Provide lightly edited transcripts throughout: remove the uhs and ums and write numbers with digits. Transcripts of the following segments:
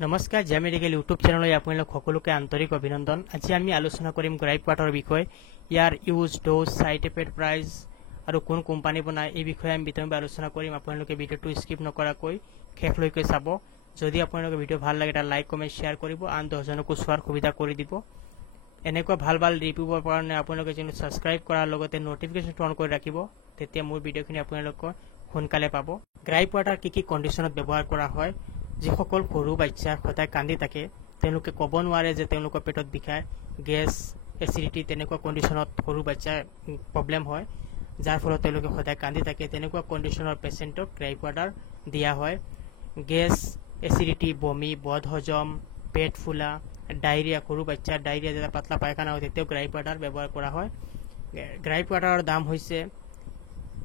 নমস্কাৰ J medical YouTube চেনেললৈ আপোনালোক সকলোকে আন্তৰিক অভিনন্দন। আজি আমি আলোচনা কৰিম গ্ৰাইপ ৱাটাৰৰ বিষয়ে। ইয়াৰ use, dose, side effect, price আৰু কোন কোম্পানী বনায় এই বিষয়ে আমি বিতংভাৱে আলোচনা কৰিম। আপোনালোকে ভিডিঅ'টো স্কিপ নকৰাকৈ শেষলৈকে চাব। যদি আপোনালোকে ভিডিঅ' ভাল লাগে এটা লাইক, কমেণ্ট, শ্বেয়াৰ কৰিব, আন 10জনকো চোৱাৰ সুবিধা কৰি দিব। এনেকুৱা ভাল ভাল ৰিভিউৰ কাৰণে আপোনালোকে যেন ছাবস্ক্ৰাইব কৰাৰ লগতে নটিফিকেশ্যনটো অন কৰি ৰাখিব, তেতিয়া মোৰ ভিডিঅ'খিনি আপোনালোকে সোনকালে পাব। গ্ৰাইপ ৱাটাৰ কি কণ্ডিশ্যনত ব্যৱহাৰ কৰা হয়? যিসকল সৰু বাচ্চা সদায় কান্দি থাকে, তেওঁলোকে ক'ব নোৱাৰে যে তেওঁলোকৰ পেটত বিষায়, গেছ, এচিডিটি, তেনেকুৱা কণ্ডিশ্যনত সৰু বাচ্চাৰ প্ৰব্লেম হয়, যাৰ ফলত তেওঁলোকে সদায় কান্দি থাকে। তেনেকুৱা কণ্ডিশ্যনৰ পেচেণ্টক গ্ৰাইপ ৱাটাৰ দিয়া হয়। গেছ, এচিডিটি, বমি, বদহজম, পেট ফুলা, ডায়েৰিয়া, সৰু বাচ্চাৰ ডায়েৰিয়া যেতিয়া পাতলা পায়খানা হয় তেতিয়াও গ্ৰাইপ ৱাটাৰ ব্যৱহাৰ কৰা হয়। গ্ৰাইপ ৱাটাৰৰ দাম হৈছে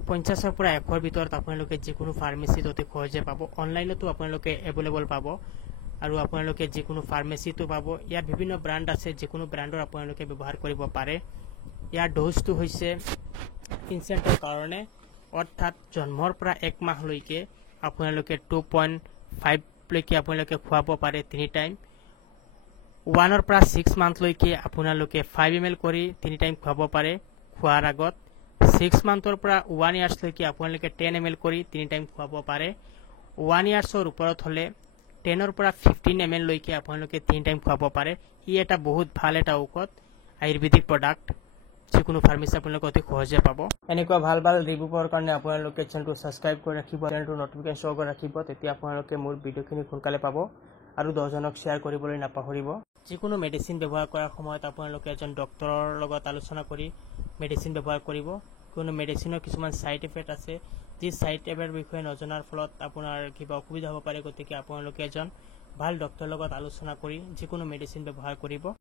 50ৰ পৰা 100ৰ ভিতৰত। আপোনালোকে যিকোনো ফাৰ্মেচিত অতি সহজে পাব। অনলাইনতো আপোনালোকে এভেইলেবল পাব আৰু আপোনালোকে যিকোনো ফাৰ্মেচিতো পাব। ইয়াৰ বিভিন্ন ব্ৰাণ্ড আছে, যিকোনো ব্ৰাণ্ডৰ আপোনালোকে ব্যৱহাৰ কৰিব পাৰে। ইয়াৰ ড'জটো হৈছে ইনচেণ্টৰ কাৰণে, অৰ্থাৎ জন্মৰ পৰা 1 মাহলৈকে আপোনালোকে 2.5লৈকে আপোনালোকে খুৱাব পাৰে 3 টাইম। 1ৰ পৰা 6 মান্থলৈকে আপোনালোকে 5 ml কৰি 3 টাইম খুৱাব পাৰে খোৱাৰ আগত। 6 মান্থৰ পৰা 1 ইয়াৰ্ছলৈকে আপোনালোকে 10 ml কৰি 3 টাইম খুৱাব পাৰে। 1 ইয়াৰ্ছৰ ওপৰত হ'লে 10ৰ পৰা 15 ml লৈকে আপোনালোকে 3 টাইম খুৱাব পাৰে। ই এটা বহুত ভাল এটা ঔষধ, আয়ুৰ্বেদিক প্ৰডাক্ট, যিকোনো ফাৰ্মেচি আপোনালোকে অতি সহজে পাব। এনেকুৱা ভাল ভাল ৰিভিউৰ কাৰণে আপোনালোকে চেনেলটো ছাবস্ক্ৰাইব কৰি ৰাখিব, চেনেলটো নটিফিকেশ্যন কৰি ৰাখিব, তেতিয়া আপোনালোকে মোৰ ভিডিঅ'খিনি সোনকালে পাব আৰু 10জনক শ্বেয়াৰ কৰিবলৈ নাপাহৰিব। যিকোনো মেডিচিন ব্যৱহাৰ কৰাৰ সময়ত আপোনালোকে এজন ডক্তৰৰ লগত আলোচনা কৰি মেডিচিন ব্যৱহাৰ কৰিব। কোনো মেডিচিনৰ কিছুমান ছাইড এফেক্ট আছে, যি ছাইড এফেক্টৰ বিষয়ে নজনাৰ ফলত আপোনাৰ কিবা অসুবিধা হ'ব পাৰে। গতিকে আপোনালোকে এজন ভাল ডক্তৰৰ লগত আলোচনা কৰি যিকোনো মেডিচিন ব্যৱহাৰ কৰিব।